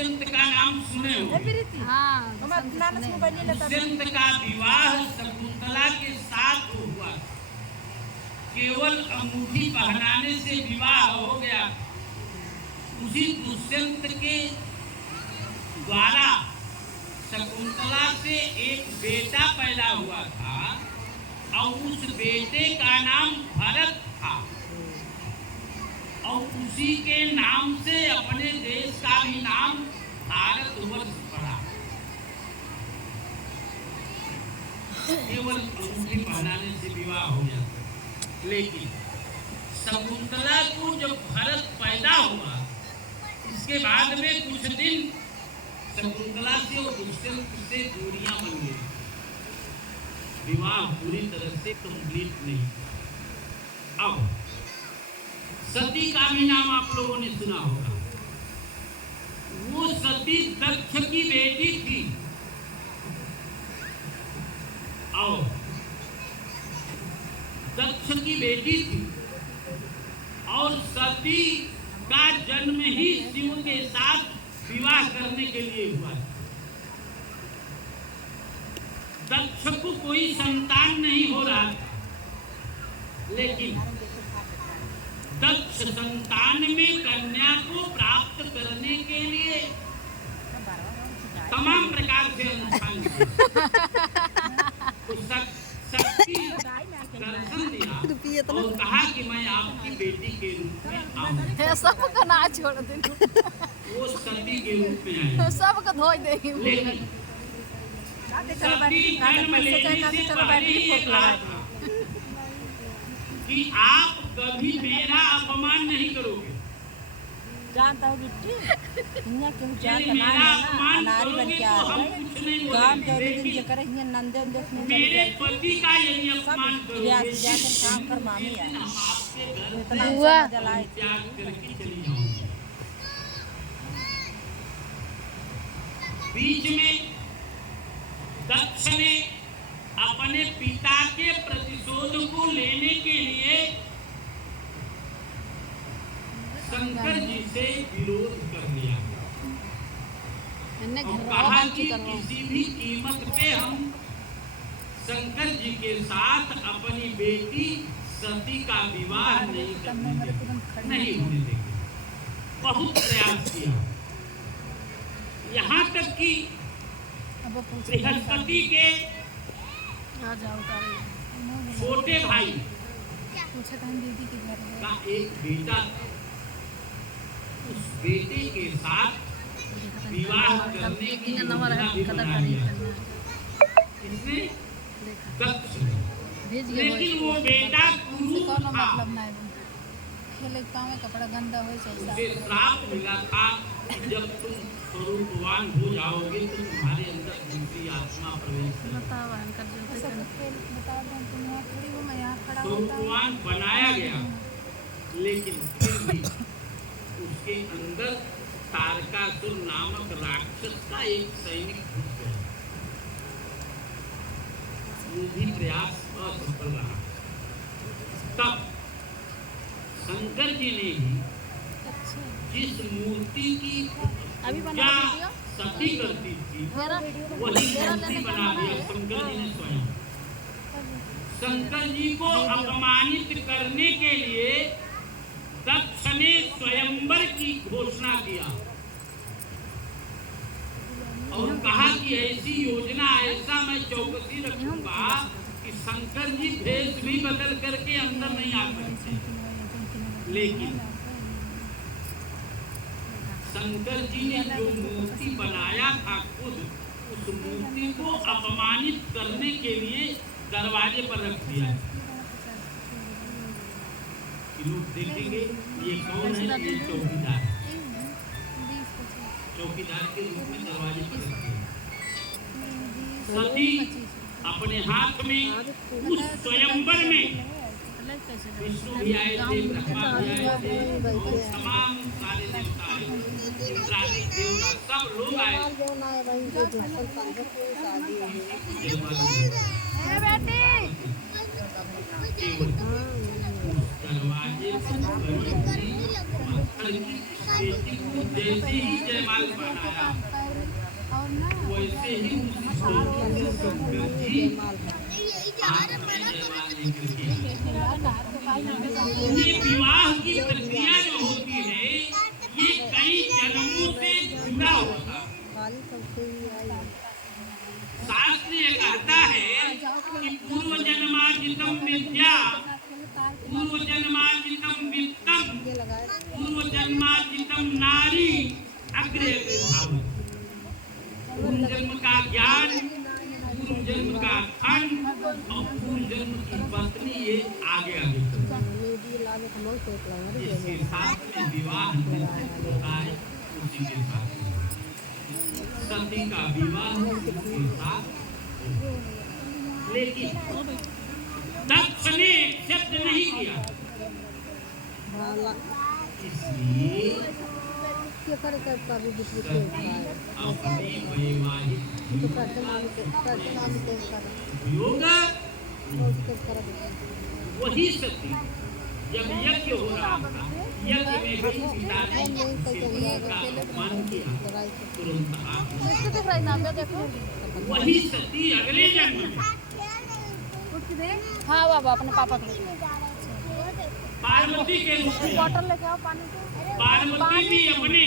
दुष्यंत का नाम सुने हो। दुष्यंत का विवाह शकुंतला के साथ हुआ। केवल अंगूठी पहनाने से विवाह हो गया। उसी दुष्यंत के द्वारा शकुंतला से एक बेटा पैदा हुआ था और उस बेटे का नाम भरत था और उसी के नाम से अपने देश का भी नाम भारतवर्ष पड़ा। केवल अंगूठी पहनाने से विवाह हो जाता। लेकिन शकुंतला को जब भरत पैदा हुआ, इसके बाद में कुछ दिन शकुंतला से और दुष्यंत से दूरियां बन गई। विवाह पूरी तरह से कंप्लीट नहीं। अब सती का भी नाम आप लोगों ने सुना होगा। वो सती दक्ष की बेटी थी और दक्ष की बेटी थी और सती का जन्म ही शिव के साथ विवाह करने के लिए हुआ। दक्ष को कोई संतान नहीं हो रहा था, लेकिन दक्ष संतान में कन्या को प्राप्त करने के लिए तमाम प्रकार से अनुष्ठान किया। शक्ति दर्शन दिया और कहा कि मैं आपकी बेटी के रूप में आऊं। सबका ना छोड़ दे। वो सती के रूप में आई। सबका धोई देगी। लेकिन सती जन्म लेने से पहले ही कहा था कि आप कभी मेरा अपमान नहीं करोगे। जानता हो बिट्टी हियां क्यों जानता ना ना अनारी बन के आ रहे काम तो दिन जे करे हियां नंदे में मेरे पति का यदि अपमान करोगे जाकर काम कर मामी है इतना जलाए त्याग करके चली जाऊंगी। बीच में दक्ष ने अपने पिता के प्रतिशोध को लेने के लिए शंकर जी से विरोध कर लिया और कहा कि किसी भी कीमत पे हम शंकर जी के साथ अपनी बेटी सती का विवाह नहीं करने देंगे, नहीं होने देंगे। बहुत प्रयास किया, यहाँ तक कि बृहस्पति के छोटे भाई का एक बेटा था। उस बेटे के साथ विवाह करने की योजना भी बना लिया इसने दक्ष। लेकिन वो बेटा कुरु था। कपड़ा गंदा हो उसे श्राप मिला था जब तुम स्वरूपवान हो जाओगे तो तुम्हारे अंदर दूसरी आत्मा प्रवेश स्वरूपवान बनाया गया। लेकिन फिर भी उसके अंदर तारकासुर नामक राक्षस का एक सैनिक घुस गया। वो भी प्रयास असफल रहा। तब शंकर जी ने ही जिस मूर्ति की पूजा सती करती थी वही मूर्ति बना दिया शंकर जी ने स्वयं। शंकर जी को अपमानित करने के लिए दक्ष ने स्वयंवर की घोषणा किया और कहा कि ऐसी योजना ऐसा मैं चौकसी रखूंगा कि शंकर जी भेष भी बदल करके अंदर नहीं आ सकते। लेकिन शंकर जी ने जो मूर्ति बनाया था खुद उस मूर्ति को अपमानित करने के लिए दरवाजे पर रख दिया। लोग देखेंगे ये कौन है, ये चौकीदार है। चौकीदार के रूप में दरवाजे पर रख दिया। सती अपने हाथ में उस स्वयंवर में विष्णु भी आए थे, ब्रह्मा भी आए थे और तमाम सारे देवता आए, इंद्रादि देवता सब लोग आए। दरवाजे पर खड़ी थी, पत्थर की बेटी को जैसे ही जयमाल बनाया और ना वैसे ही उसी सोचे से शंकर जी हाथ में जयमाल लेकर के ये विवाह की प्रक्रिया जो होती है ये कई जन्मों से जुड़ा हुआ था। शास्त्र ये कहता है कि पूर्व जन्मार्जितम विद्या, पूर्व जन्मार्जितम वित्तम, पूर्व जन्मार्जितम नारी अग्रे भावति। पूर्व जन्म का ज्ञान, पूर्व जन्म का धन और पूर्व जन्म की पत्नी ये आगे आगे इसके साथ में विवाह होता है उसी के साथ सती का विवाह उसके साथ। लेकिन दक्ष ने एक्सेप्ट नहीं किया, इसलिए अपनी वैवाहिक योग वही सती जब यज्ञ हो रहा था, यज्ञ में भी पिता ने का अपमान किया, तुरंत वही सती अगले जन्म में हाँ बाबा अपने पापा को पार्वती के रूप में बॉटल लेके आओ पानी के। पार्वती भी अपने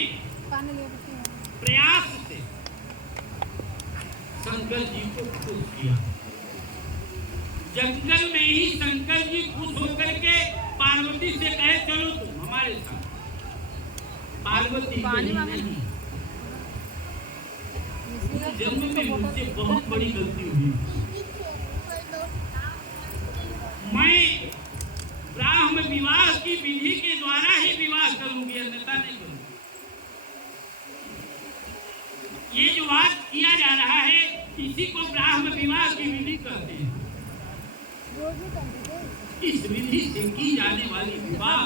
पानी ले रखी है। प्रयास से शंकर जी को खुश किया। जंगल में ही शंकर जी खुश होकर के पार्वती से कहे चलो तुम हमारे साथ। पार्वती नहीं, जन्म में मुझसे बहुत बड़ी गलती हुई, मैं ब्राह्म विवाह की विधि के द्वारा ही विवाह करूंगी, अन्यथा नहीं करूंगी। ये जो बात किया जा रहा है इसी को ब्राह्म विवाह की विधि कहते हैं। इस विधि से की जाने वाली विवाह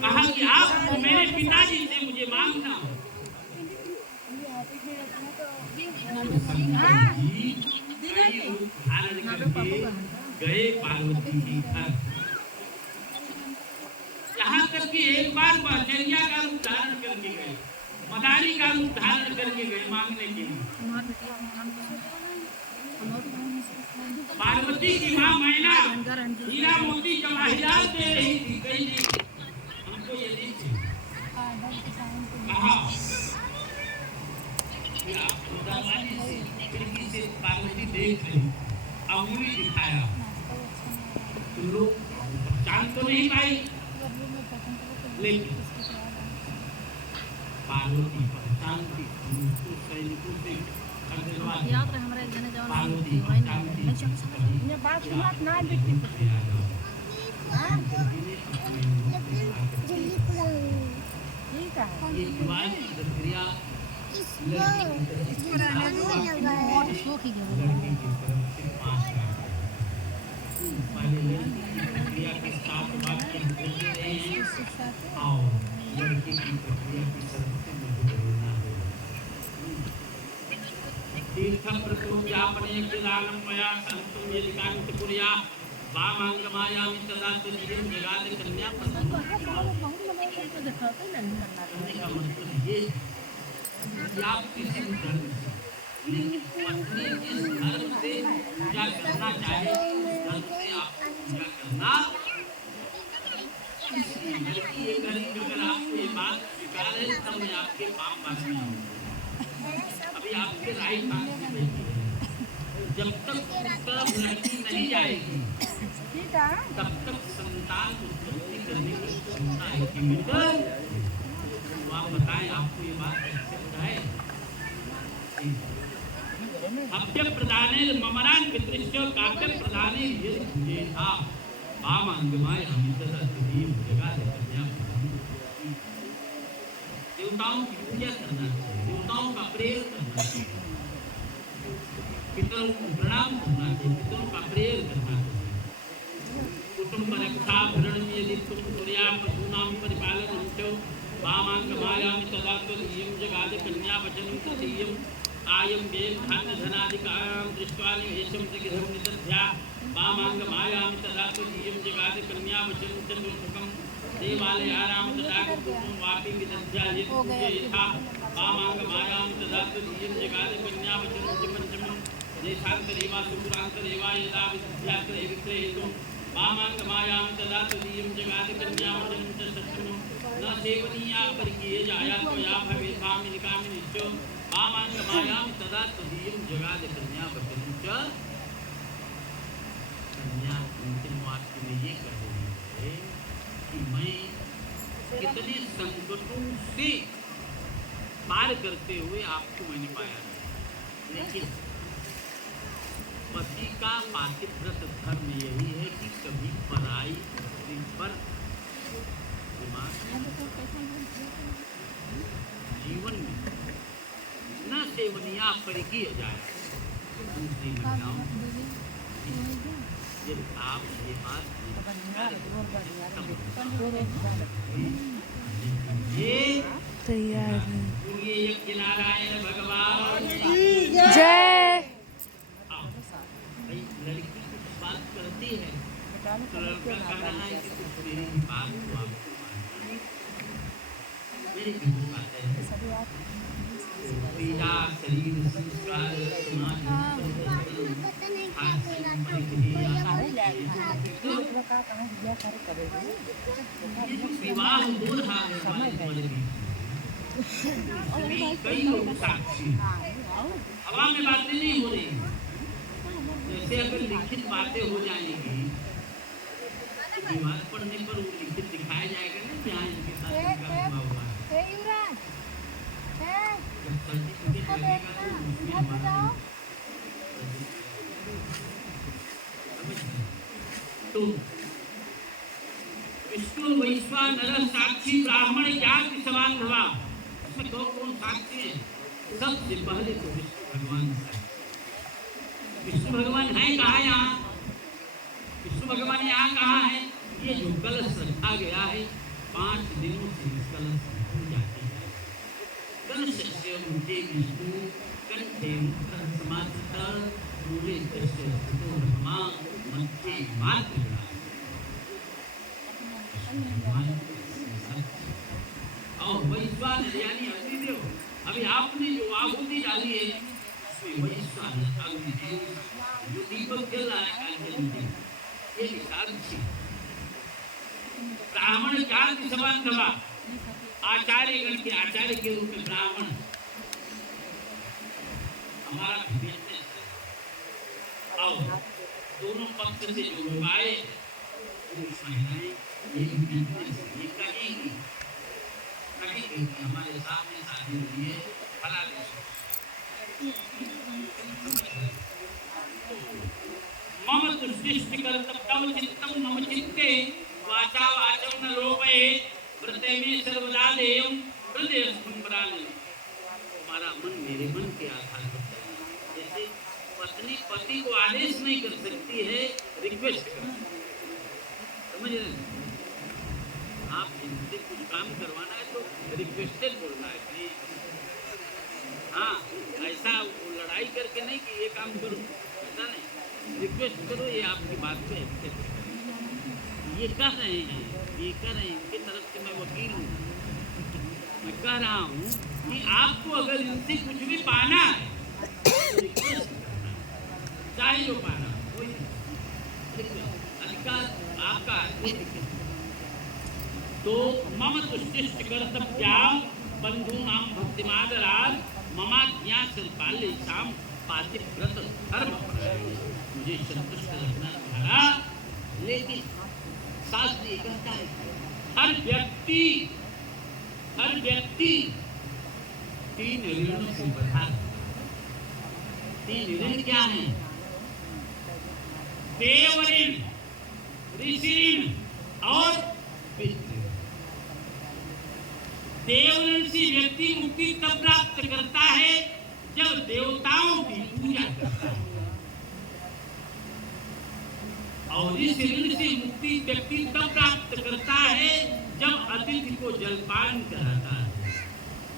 कहा कि आप मेरे पिताजी से मुझे मांगना हो। धारण करके गए पार्वती जी घर, यहाँ तक कि एक बार बहचरिया का रूप धारण करके गए, मदारी का रूप धारण करके गए मांगने के लिए। पार्वती की माँ मैना हीरा मोती जवाहिरात दे रही थी, कहीं नहीं हमको ये नहीं कहा। खिड़की से पार्वती देख रही, अंगुली दिखाया, तुम लोग पहचान तो नहीं पाई, लेकिन पार्वती पहचानती सैनिकों से पार्वती प्रक्रिया प्रक्रिया के साथ और लड़के की प्रक्रिया की तरफ से मुझे बोलना है। तीर्थम प्रतोज्ञापने दानम मया संतम यदि कांत कुर्या वामांगमायामि तदा तुझीयं जगाद कन्या प्रसन्न। का मतलब ये कि आप किसी धर्म पत्नी जिस धर्म से पूजा करना चाहे उस धर्म से आप पूजा करना। ये अगर आपको ये बात स्वीकार है तब मैं आपके पाप बांधती हूँ। अभी आपके राइट हाथ में बैठी है, जब तक उस तरफ लड़की नहीं जाएगी तब तक संतान उत्पत्ति करने की क्षमता है कि मित्र तो आप बताएं आपको ये बात एक्सेप्ट है। अभ्य प्रदाने ममरान पितृश्च काव्य प्रदाने ये था वामांगमाय अमितदा तुदीम जगह कन्या। देवताओं की पूजा करना चाहिए, देवताओं का प्रेम करना चाहिए, पितरों को प्रणाम करना चाहिए, पितरों का प्रेम करना चाहिए। कुटुंब रक्षा भरण में यदि तुम सूर्या पशूनाम परिपालन वामांगमायामि तदा तुदीम जगह कन्या वचनं तदीयम् आयं व्ययं धान्य धनादिकां दृष्ट्वा निवेशं सगिधं निदध्या वामाङ्गमायां तदा त्वदीयं जगादि कन्यावचनं चतुर्थकं देवालयानां तदा कुटुम्बं वापि विदध्या यथा वामाङ्गमायां तदा त्वदीयं जगादि कन्यावचनं च पञ्चमं देशान्तरेवा सुपुरान्तरेवा यदा विदध्याग्रहे विक्रयितुं वामाङ्गमायां तदा त्वदीयं जगादि कन्यावचनं च षष्ठमं न सेवनीया परिकीय जाया त्वया भवेद्भामिनि कामिनिश्च वामाङ्गमायां तदा त्वदीयं जगादि कन्यावचनं च। कन्या अंतिम वाक्य में ये कह रही है कि मैं कितने संकटों से पार करते हुए आपको मैंने पाया, लेकिन पति का पातिव्रत धर्म यही है कि कभी पराई स्त्री पर जीवन में न सेवनिया परिकीय जाए। दूसरी महिलाओं जब आप ये बात ये तैयार है। ये यज्ञ नारायण भगवान जय। भाई लड़की कुछ बात करती है तो लड़का कह रहा है कि कुछ मेरी बात को आपको मानना है। मेरी भी बात है पीड़ा शरीर संस्कार समाज विवाह हो रहा है कई लोग साक्षी, हवा में बातें नहीं हो रही। जैसे अगर लिखित बातें हो जाएंगी, दीवार पढ़ने पर वो लिखित दिखाया जाएगा ना जहाँ इनके साथ हुआ हुआ है। सर्टिफिकेट लगेगा तो उसमें तो विष्णु वैश्वानर साक्षी ब्राह्मण ज्ञाति समान भवा, इसमें कौन साक्षी है? सबसे पहले तो विष्णु भगवान है। विष्णु भगवान है कहाँ? यहाँ विष्णु भगवान यहाँ कहाँ है? ये जो कलश रखा गया है 5 दिनों से इस कलश की पूजा की जाए। कलश से उनके विष्णु कंठे समाधित पूरे दृश्य मध्य मात्र और वैश्वानर यानी अग्निदेव। अभी आपने जो आहुति डाली है उसमें वैश्वानर अग्निदेव जो दीपक जल रहा है ये साक्षी। ब्राह्मण ज्ञाति समान भवा, आचार्य गण के आचार्य के रूप में ब्राह्मण हमारा और दोनों पक्ष से जो लोग आए महिलाएं ये कहेंगी हमारे सामने शादी हुई है फला मम तुष्टिष्ट कर्तव्यम चित्तम मम चित्ते वाचा वाचम न लोपये व्रते में सर्वदा देयम हृदय स्फुंबराले। हमारा मन मेरे मन के आधार पर चलना। जैसे पत्नी पति को आदेश नहीं कर सकती है, रिक्वेस्ट कर, समझ रहे? आप इनसे कुछ काम करवाना है तो रिक्वेस्टेड बोलना है, प्लीज। हाँ, ऐसा लड़ाई करके नहीं कि ये काम करो, ऐसा नहीं, रिक्वेस्ट करो, ये आपकी बात पे एक्सेप्ट करें। ये कह रहे हैं, ये कह रहे हैं, इनकी तरफ से मैं वकील हूँ, मैं कह रहा हूँ कि आपको अगर इनसे कुछ भी पाना है तो रिक्वेस्ट करना, चाहे जो पाना कोई अधिकार आपका है। तो मम तुष्टिष्ट कर्तव्याम बंधूनां भक्तिमादरात् ममाज्ञा शिल्पाल्येषां पातिव्रत धर्म। मुझे संतुष्ट रखना तुम्हारा, लेकिन शास्त्र ये कहता है हर व्यक्ति 3 ऋणों से बंधा। 3 ऋण क्या है? देव ऋण, ऋषि ऋण और पितृ ऋण। देव ऋण से व्यक्ति मुक्ति तब प्राप्त करता है जब देवताओं की पूजा करता है, और इस ऋण से मुक्ति व्यक्ति तब प्राप्त करता है जब अतिथि को जलपान कराता है।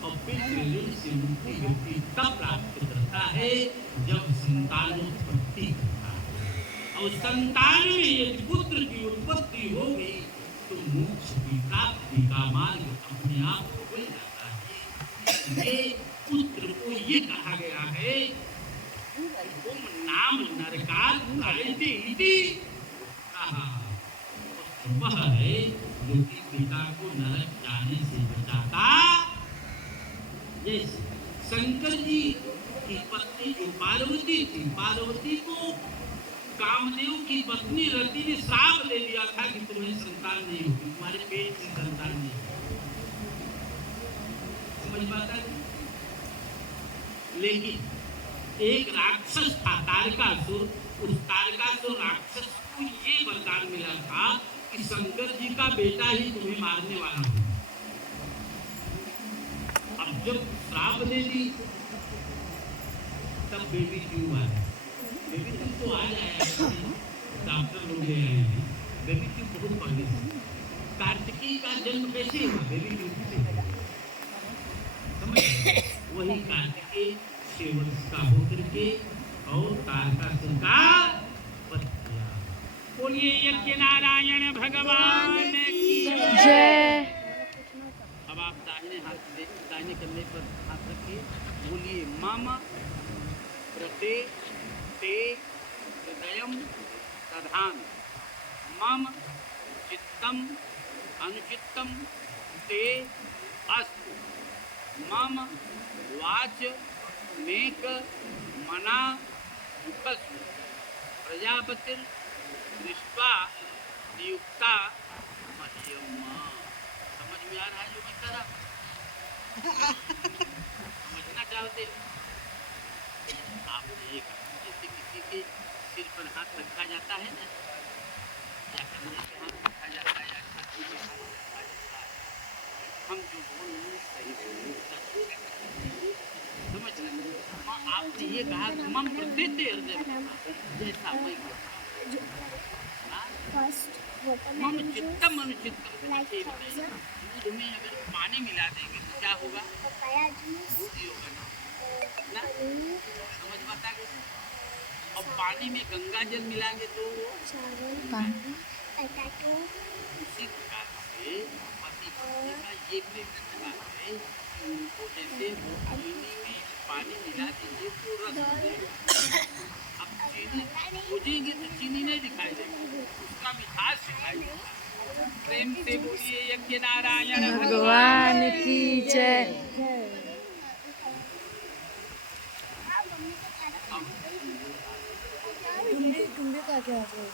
और पितृ ऋण से मुक्ति व्यक्ति तब प्राप्त करता है जब संतानोत्पत्ति करता है। और संतान में यदि पुत्र की उत्पत्ति हो गई तो मोक्ष की प्राप्ति का मार्ग अपने आप खुल जाता है। ये पुत्र को ये कहा गया है तुम नाम नरकाल प्रायते इति कहा। वह है जो कि पिता को नरक जाने से बचाता। जैसे शंकर जी की पत्नी जो पार्वती थी, पार्वती को कामदेव की पत्नी रति ने श्राप ले लिया था कि तुम्हें संतान नहीं होगी, तुम्हारे पेट से संतान नहीं होगी। समझ पाता है? लेकिन एक राक्षस था तारकासुर, उस तारकासुर राक्षस को ये वरदान मिला था कि शंकर जी का बेटा ही तुम्हें मारने वाला हो। अब जब श्राप दे दी तब बेबी क्यों आया? बेबी तुमको आ जाएगा, डॉक्टर लोग ले आए हैं। बेबी क्यों बहुत पहले से कार्तिकी का जन्म कैसे हुआ? बेबी क्यों से समझ? वही कार्तिकेय सेवक का होकर के और तारकासुर का पत्या। बोलिए यज्ञ नारायण भगवान की जय। अब आप दाहिने हाथ से दाहिने कंधे पर हाथ रखिए, बोलिए मम प्रते ते हृदयम दधान मम चित्तम अनुचित्तम ते अस्तु मम वाच मेक मना उपस्व प्रजापतिर दृष्टा नियुक्ता मह्यमा। समझ में आ रहा है जो मैं कह रहा हूं? समझना चाहते आपने एक जैसे किसी के सिर पर हाथ रखा जाता है ना, या कंधे पे हाथ रखा जाता है, या छाती पे हाथ रखा जाता है, हम जो बोल सही बोल समझ लेंगे। आपने ये कहा मम प्रत्येते हृदय जैसा मैं मम चित्तम अनुचित्तम। दूध में अगर पानी मिला देंगे तो क्या होगा? दूध ही होगा ना, समझ पाता है? और पानी में गंगा जल मिलाएंगे तो उसी प्रकार से पति पत्नी का ये भी बात है कि उनको जैसे चीनी में पानी मिला दीजिए तो रस हो जाएगा। अब चीनी खोजेंगे तो चीनी नहीं दिखाई देगी, उसका मिठास दिखाई देगा। प्रेम से बोलिए यज्ञ नारायण भगवान की जय। तुम्बे का क्या है?